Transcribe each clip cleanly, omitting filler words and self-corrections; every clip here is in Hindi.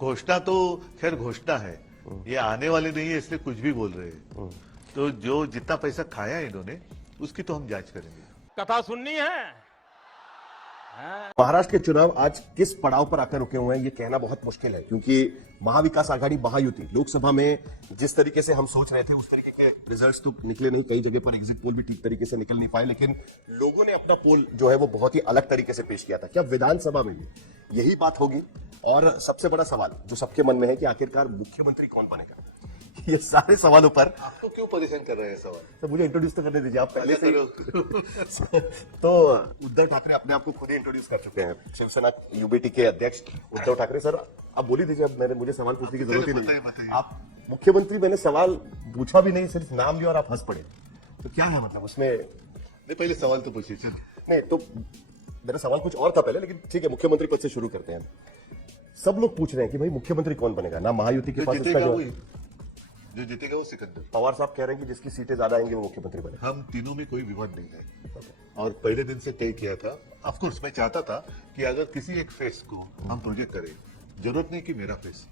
घोषणा तो खैर घोषणा है, ये आने वाले नहीं है इसलिए कुछ भी बोल रहे हैं। तो जो जितना पैसा खाया है इन्होंने उसकी तो हम जांच करेंगे। कथा सुननी है। महाराष्ट्र के चुनाव आज किस पड़ाव पर आकर रुके हुए हैं ये कहना बहुत मुश्किल है, क्योंकि महाविकास आघाड़ी महायुति लोकसभा में जिस तरीके से हम सोच रहे थे उस तरीके के रिजल्ट्स तो निकले नहीं। कई जगह पर एग्जिट पोल भी ठीक तरीके से निकल नहीं पाए, लेकिन लोगों ने अपना पोल जो है वो बहुत ही अलग तरीके से पेश किया था। क्या विधानसभा में भी यही बात होगी? और सबसे बड़ा सवाल जो सबके मन में है कि आखिरकार मुख्यमंत्री कौन बनेगा? ये सारे सवालों पर आपको क्यों परेशान कर रहे हैं सवाल? तो मुझे इंट्रोड्यूस तो करने दीजिए, आप पहले से तो उद्धव ठाकरे अपने आप को खुद ही इंट्रोड्यूस कर चुके हैं, शिवसेना यूबीटी के अध्यक्ष उद्धव ठाकरे। सर आप बोली दीजिए, अब मुझे सवाल पूछने की जरूरत ही नहीं है। आप मुख्यमंत्री, मैंने सवाल पूछा भी नहीं, सिर्फ नाम लिया और आप हंस पड़े, तो क्या है मतलब उसमें? नहीं, पहले सवाल तो पूछिए। चलो नहीं तो मेरा सवाल कुछ और था पहले, लेकिन ठीक है, मुख्यमंत्री पद से शुरू करते हैं। सब लोग पूछ रहे हैं कि भाई मुख्यमंत्री कौन बनेगा ना, महायुति के पास इसका जो जीतेगा वो सिकंदर। पवार साहब कह रहे हैं कि जिसकी सीटें ज्यादा आएंगी वो मुख्यमंत्री बनेगा। हम तीनों में कोई विवाद नहीं है और पहले दिन से तय किया था। ऑफ कोर्स मैं चाहता था कि अगर किसी एक फेस को हम प्रोजेक्ट करें, जरूरत नहीं कि मेरा फेस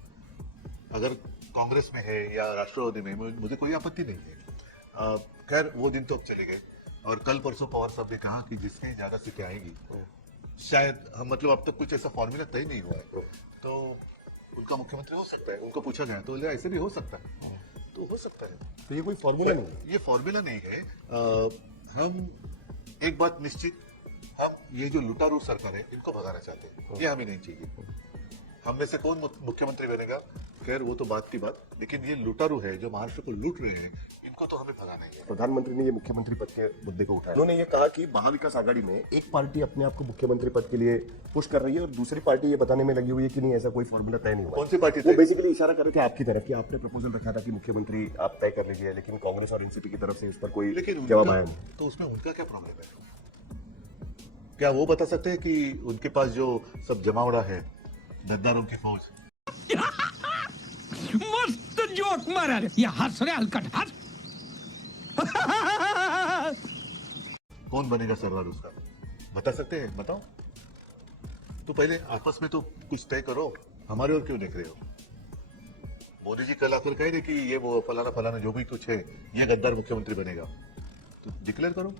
अगर कांग्रेस में है या राष्ट्रवादी में, मुझे कोई आपत्ति नहीं है। खैर वो दिन तो अब चले गए और कल परसों पवार साहब ने कहा कि जिसके ज्यादा सीटें आएंगी शायद हम, मतलब अब तक कुछ ऐसा फॉर्मूला तय नहीं हुआ है तो उनका मुख्यमंत्री हो सकता है। उनको पूछा गया तो ऐसे भी हो सकता है, तो हो सकता है। तो ये कोई फॉर्मूला नहीं है, ये फॉर्मूला नहीं है। हम एक बात निश्चित, हम ये जो लुटारू सरकार है इनको भगाना चाहते हैं, ये हमें नहीं चाहिए। हम में से कौन मुख्यमंत्री बनेगा खैर वो तो बात की बात, लेकिन ये लुटारू है जो महाराष्ट्र को लूट रहे हैं, इनको तो हमें भगाना ही है। प्रधानमंत्री ने ये मुख्यमंत्री पद के मुद्दे को उठाया। उन्होंने ये कहा कि महाविकास आघाड़ी में एक पार्टी अपने आप को मुख्यमंत्री पद के लिए पुश कर रही है और दूसरी पार्टी ये बताने में लगी हुई है कि नहीं, ऐसा कोई फॉर्मूला तय नहीं हुआ। कौन सी पार्टी? वो बेसिकली इशारा कर रहे थे आपकी तरफ कि आपने प्रपोजल रखा था कि मुख्यमंत्री आप तय कर लीजिए, लेकिन कांग्रेस और एनसीपी की तरफ से इस पर कोई जवाब आया नहीं। तो उसमें उनका क्या प्रॉब्लम है? क्या वो बता सकते हैं कि उनके पास जो सब जमावड़ा है गद्दारों की फौज? मस्त जोक मारा रे, या हंस रे हलकट हंस। कौन बनेगा सरदार उसका बता सकते हैं? बताओ तो पहले आपस में तो कुछ तय करो, हमारे और क्यों देख रहे हो? मोदी जी कल आकर कह रहे कि ये वो फलाना फलाना जो भी कुछ है ये गद्दार मुख्यमंत्री बनेगा, तो डिक्लेयर करो।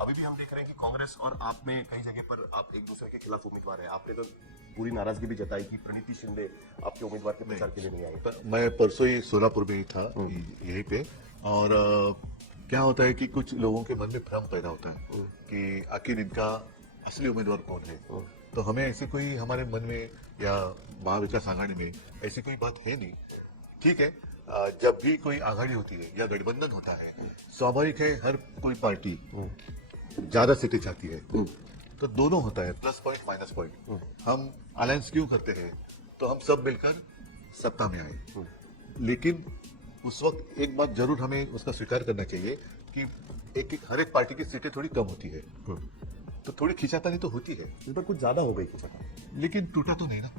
अभी भी हम देख रहे हैं कि कांग्रेस और आप में कई जगह पर आप एक दूसरे के खिलाफ उम्मीदवार हैं। आपने तो पूरी नाराजगी भी जताई कि प्रणीति शिंदे आपके उम्मीदवार के प्रचार के लिए नहीं आई। मैं परसों ही सोलापुर में ही था यहीं पे, और क्या होता है कि कुछ लोगों के मन में भ्रम पैदा होता है कि आखिर इनका असली उम्मीदवार कौन है। तो हमें ऐसे कोई हमारे मन में या महाविकास आघाड़ी में ऐसी कोई बात है नहीं। ठीक है, जब भी कोई आघाड़ी होती है या गठबंधन होता है, स्वाभाविक है हर कोई पार्टी ज्यादा सीटें चाहती है, तो दोनों होता है, प्लस पॉइंट माइनस पॉइंट। हम अलायंस क्यों करते हैं? तो हम सब मिलकर सत्ता में आए, लेकिन उस वक्त एक बात जरूर हमें उसका स्वीकार करना चाहिए कि हर एक पार्टी की सीटें थोड़ी कम होती है, तो थोड़ी खिंचातानी तो होती है। इस पर कुछ ज्यादा हो गई खिंचातानी, लेकिन टूटा तो नहीं ना,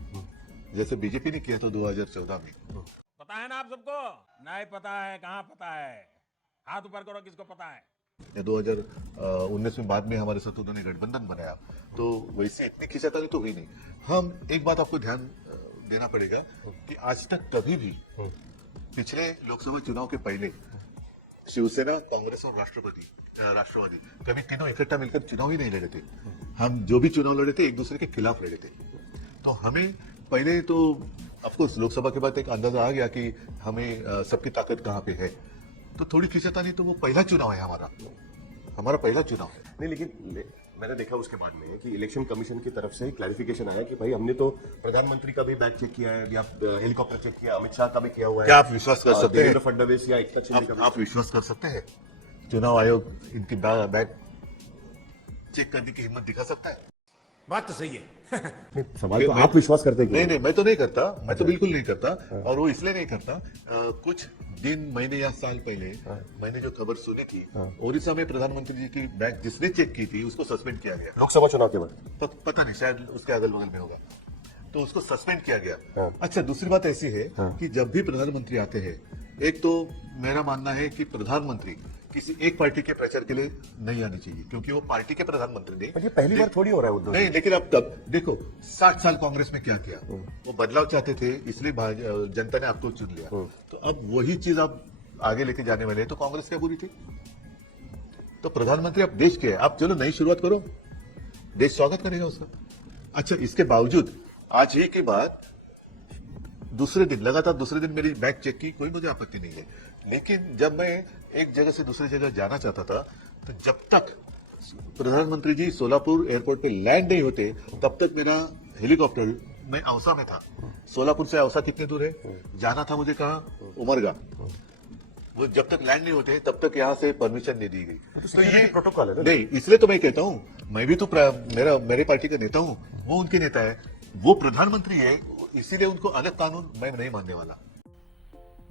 जैसे बीजेपी ने किया था 2014 में। पता है ना आप सबको? नहीं पता है? कहाँ पता है? हाथ ऊपर करो, किसको पता है? 2019 में बाद में हमारे साथ उन्होंने गठबंधन बनाया, तो वैसे इतनी खिंचातानी तो हुई नहीं। हम एक बात आपको ध्यान देना पड़ेगा कि आज तक कभी भी पिछले लोकसभा चुनाव के पहले शिवसेना, कांग्रेस और राष्ट्रवादी कभी तीनों इकट्ठा मिलकर चुनाव ही नहीं लड़े थे। हम जो भी चुनाव लड़े थे एक दूसरे के खिलाफ लड़े थे। तो हमें पहले तो ऑफकोर्स लोकसभा के बाद एक अंदाजा आ गया कि हमें सबकी ताकत कहाँ पे है, तो थोड़ी खिंचातानी तो वो पहला चुनाव है हमारा पहला चुनाव है। नहीं, लेकिन मैंने देखा उसके बाद में कि इलेक्शन कमीशन की तरफ से क्लैरिफिकेशन आया कि भाई हमने तो प्रधानमंत्री का भी बैग चेक किया है या हेलीकॉप्टर चेक किया, अमित शाह का भी किया हुआ है। क्या आप विश्वास कर सकते हैं? देवेंद्र फडणवीस या एकनाथ शिंदे का आप विश्वास कर सकते हैं? चुनाव आयोग इनकी बैग चेक करने की हिम्मत दिखा सकता है? बात तो सही है। सवाल तो आप विश्वास करते हैं? नहीं, मैं तो नहीं करता, मैं तो बिल्कुल नहीं करता। और वो इसलिए नहीं करता, कुछ दिन, महीने या साल पहले मैंने जो खबर सुनी थी, ओडिशा में प्रधानमंत्री जी की बैग जिसने चेक की थी उसको सस्पेंड किया गया। लोकसभा चुनाव के बाद पता नहीं, शायद उसके अगल बगल में होगा, तो उसको सस्पेंड किया गया। अच्छा, दूसरी बात ऐसी है कि जब भी प्रधानमंत्री आते हैं, एक तो मेरा मानना है कि प्रधानमंत्री किसी एक पार्टी के प्रचार के लिए नहीं आनी चाहिए, क्योंकि वो पार्टी के प्रधानमंत्री नहीं। पर ये पहली बार थोड़ी हो रहा है उद्धव जी। नहीं, लेकिन अब तब देखो 60 साल कांग्रेस में क्या किया, वो बदलाव चाहते थे, इसलिए जनता ने आपको चुन लिया। तो अब वही चीज आप आगे लेके जाने वाले हैं, तो कांग्रेस क्या बुरी थी? तो प्रधानमंत्री आप देश के हैं, आप चलो नई शुरुआत करो, देश स्वागत करेगा उसका। अच्छा, इसके बावजूद आज ही की बात दूसरे दिन, लगातार दूसरे दिन मेरी बैग चेक की, कोई मुझे आपत्ति नहीं है। लेकिन जब मैं एक जगह से दूसरी जगह जाना चाहता था, तो जब तक प्रधानमंत्री जी सोलापुर एयरपोर्ट पे लैंड नहीं होते, तब तक मेरा हेलीकॉप्टर, मैं औसा में था, सोलापुर से औसा कितने दूर है, जाना था मुझे कहाँ, उमरगा, वो जब तक लैंड नहीं होते तब तक यहाँ से परमिशन नहीं दी गई। तो ये प्रोटोकॉल है ना? नहीं, इसलिए तो मैं कहता हूँ, मैं भी तो मेरे पार्टी का नेता हूँ, वो उनके नेता है, वो प्रधानमंत्री है, इसीलिए उनको अलग कानून मैं नहीं मानने वाला।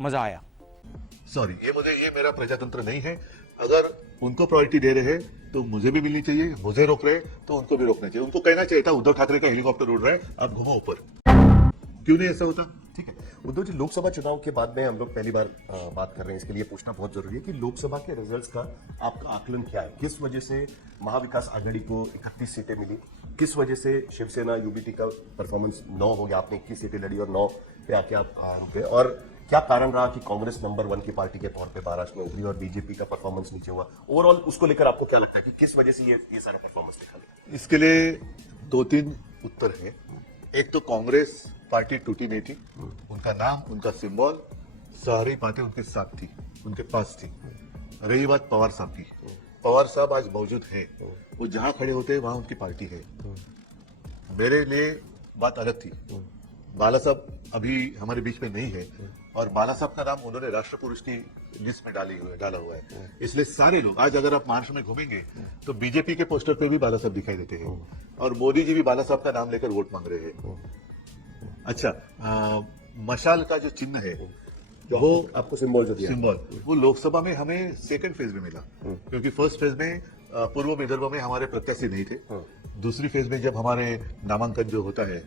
मजा आया। सॉरी, ये मेरा प्रजातंत्र नहीं है। अगर उनको प्रायोरिटी दे रहे हैं तो मुझे भी मिलनी चाहिए, मुझे रोक रहे तो उनको भी रोकना चाहिए। उनको कहना चाहिए था उद्धव ठाकरे का हेलीकॉप्टर उड़ रहा है, आप घूमो ऊपर, क्यों नहीं ऐसा होता? ठीक है उद्धव जी, लोकसभा चुनाव के बाद में हम लोग पहली बार बात कर रहे हैं, इसके लिए पूछना बहुत जरूरी है कि लोकसभा के रिजल्ट्स का आपका आकलन क्या है? किस वजह से महाविकास आघाड़ी को 31 सीटें मिली, किस वजह से शिवसेना यूबीटी का परफॉर्मेंस 9 हो गया, आपने 21 सीटें लड़ी और 9 पे आके आप रुके, और क्या कारण रहा कि कांग्रेस नंबर 1 की पार्टी के तौर पे महाराष्ट्र में उभरी और बीजेपी का परफॉर्मेंस नीचे हुआ? ओवरऑल उसको लेकर आपको क्या लगता है कि किस वजह से ये सारा परफॉर्मेंस दिखा गया? इसके लिए 2-3 उत्तर है। एक तो कांग्रेस पार्टी टूटी नहीं थी, उनका नाम, उनका सिंबल, सारी बातें उनके साथ थी, उनके पास थी। रही बात पवार साहब की, पवार साहब आज मौजूद है, वो जहां खड़े होते हैं वहां उनकी पार्टी है। मेरे लिए बात अलग थी, बाला साहब अभी हमारे बीच में नहीं है, और बाला साहब का नाम उन्होंने राष्ट्र पुरुष की लिस्ट में डाला हुआ है, इसलिए सारे लोग आज अगर आप महाराष्ट्र में घूमेंगे तो बीजेपी के पोस्टर पे भी बाला साहब दिखाई देते हैं, और मोदी जी भी बाला साहब का नाम लेकर वोट मांग रहे हैं। अच्छा, मशाल का जो चिन्ह है, वो आपको सिंबल जो दिया, सिंबल, वो लोकसभा में हमें सेकंड फेज में मिला, क्योंकि फर्स्ट फेज में पूर्व विदर्भ में हमारे प्रत्याशी नहीं थे। दूसरी फेज में जब हमारे नामांकन जो होता है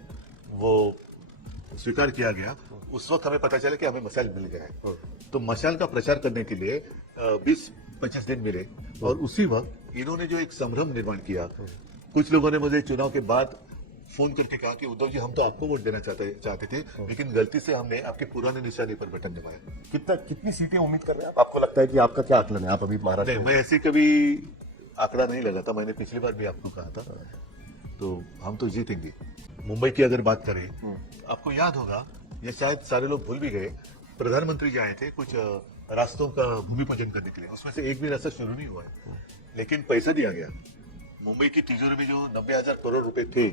वो स्वीकार किया गया, उस वक्त हमें पता चला कि हमें मशाल मिल गया है। तो मशाल का प्रचार करने के लिए 20-25 दिन मिले, और उसी वक्त इन्होंने जो एक संभ्रम निर्माण किया, कुछ लोगों ने मुझे चुनाव के बाद फोन करके कहा कि उद्धव जी, हम तो आपको वोट देना चाहते थे, लेकिन गलती से हमने आपके पुराने निशाने पर बटन दबाया। कितनी सीटें उम्मीद कर रहे हैं आप? आपको लगता है कि आपका क्या आकलन है? आप अभी महाराष्ट्र नहीं, मैं ऐसी कभी आंकड़ा नहीं लगाता, मैंने पिछली बार भी आपको कहा था, तो हम तो जीतेंगे। मुंबई की अगर बात करें, आपको याद होगा, या शायद सारे लोग भूल भी गए, प्रधानमंत्री जी आए थे कुछ रास्तों का भूमि पूजन करने के लिए, उसमें से एक भी रास्ता शुरू नहीं हुआ है, लेकिन पैसा दिया गया। मुंबई की तिजोरी में जो 90,000 करोड़ रुपए थे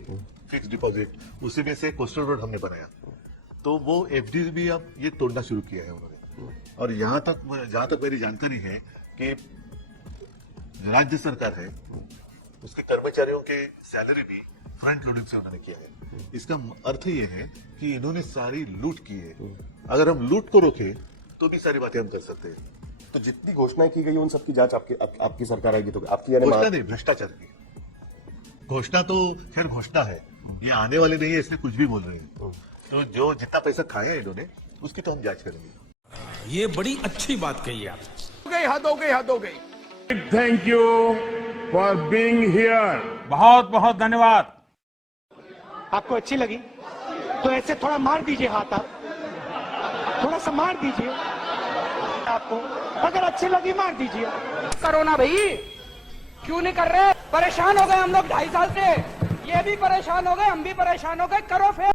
फिक्स डिपॉजिट, उसी में से कोस्टल रोड हमने बनाया, तो वो एफडी भी अब ये तोड़ना शुरू किया है उन्होंने। और जहां तक मेरी जानकारी है कि राज्य सरकार है, उसके कर्मचारियों के सैलरी भी फ्रंट लोडिंग से उन्होंने किया है। इसका अर्थ ये है कि इन्होंने सारी लूट की है। अगर हम लूट को रोके तो भी सारी बातें हम कर सकते हैं। तो जितनी घोषणाएं की गई उन सबकी जांच आपकी सरकार आएगी, तो आपकी घोषणा नहीं, भ्रष्टाचार की घोषणा तो खैर घोषणा है, ये आने वाले नहीं है, इसलिए कुछ भी बोल रहे हैं। तो जो जितना पैसा खाया है इन्होंने, उसकी तो हम जांच करेंगे। ये बड़ी अच्छी बात कही आप। हद हो गई। Thank you for being here. बहुत बहुत धन्यवाद। आपको अच्छी लगी तो ऐसे थोड़ा मार दीजिए हाथ, आप थोड़ा सा मार दीजिए। आपको अगर अच्छी लगी मार दीजिए। करो ना भाई, क्यों नहीं कर रहे? परेशान हो गए हम लोग 2.5 साल से, ये भी परेशान हो गए, हम भी परेशान हो गए, करो फिर।